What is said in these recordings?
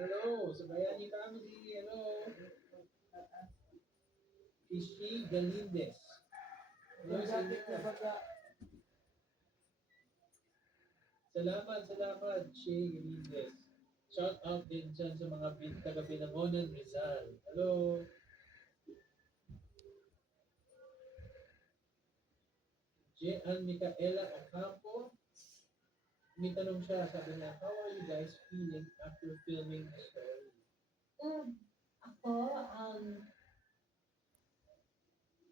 Hello, sa Bayani Family. Hello. Ishi Galindez. Hello sa inyo. Salamat, Shay Galindez. Shout out din dyan sa mga taga-Binangonan, Rizal. Hello. J.An. Micaela Ocampo. May tanong siya, sabi niya, how are you guys feeling after filming the story? Ako,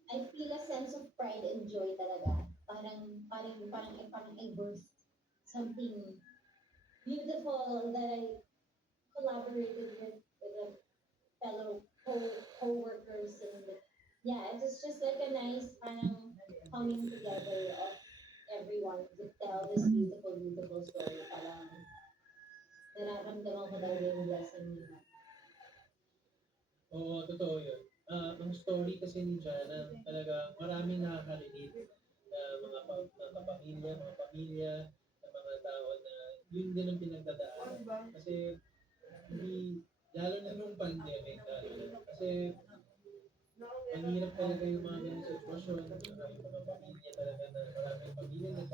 I feel a sense of pride and joy talaga. Parang I birthed something beautiful that I collaborated with a fellow co-workers, and yeah, it was just like a nice parang coming together of everyone to tell this beautiful story. Parang nararamdaman ko talaga yung blessing nila. Oo, totoo yun. Ang story kasi ni Jana, talaga maraming nakaka-relate na mga pamilya, na mga tao na yun din ang pinagdadaanan. Kasi hindi, lalo na nung pandemic, kasi ang hirap talaga yung mga ganyung sitwasyon, yung mga pamilya talaga na maraming pamilya it's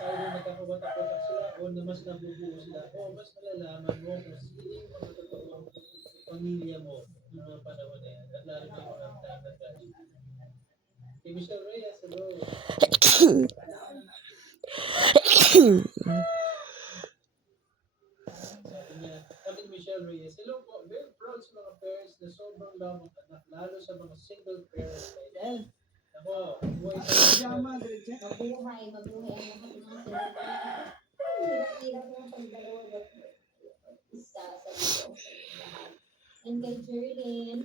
either nagkakawatak-watak sila o na mas nabubuo sila o mas malalaman mo kung sino yung mga totoong pamilya mo noong mga panahon na yan. At lalo na yung mga time na tragedy. Kay Michelle Reyes, hello. Sabi ni Michelle Reyes, hello po, very proud sa mga parents na sobrang love ang anak, lalo sa mga single parents. Ako, buhay sa Mabuhay ang lahat ng mga sinabi. Hirap ng pagdalawa isa sa lahat. And kay Jerlyn,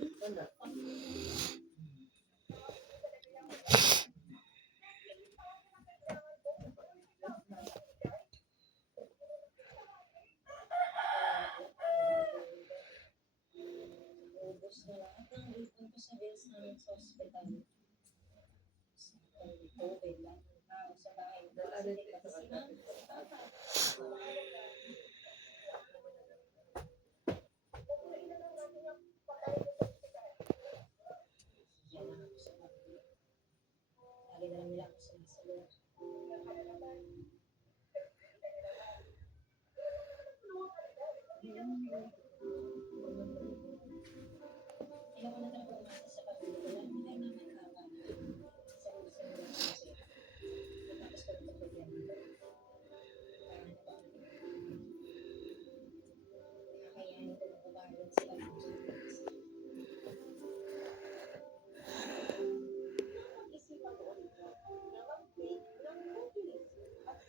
ubos na lahat ng ipon ko sa bills namin sa hospital. COVID lang ang tao sa bahay. Kasi lagi na lang nila ako sinasagot. Kaya ko na pumasa sa pagdudula, hindi na magkakaroon sa ulo kasi matapos ko rin problema. Kakayanin ko na kumarin sila ng James. Isipan ko ulit na mag-break ng mobilis at